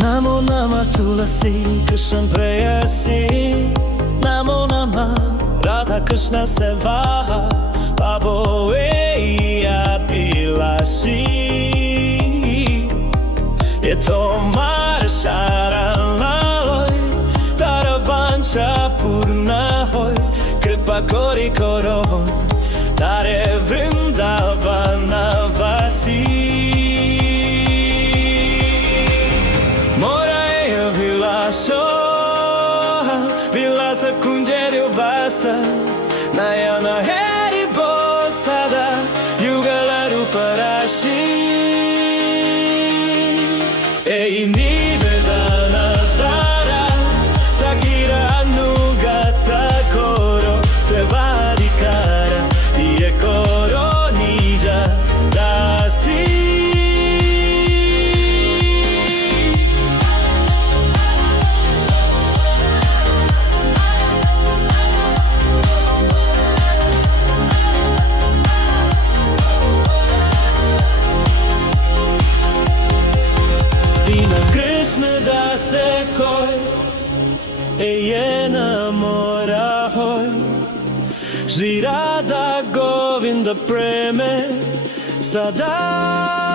नमो नमः तुलसी कृष्ण प्रेयसी नमो नमः राधा कृष्ण सेवा पाबो अभिलाषी ये तुम्हारा शरण होय तारा वांछा पूर्ण होय कृपा करी करो तारे वृंदावन वासी Vilasa kunjeru vasa Nayana heri bosada Yugalaru parashi Ei nivedana tara Sakira anugata koro Sevadikara Die koro nija dasi Krishna dase koi enamora hoy Shri Radha Govinda preme sada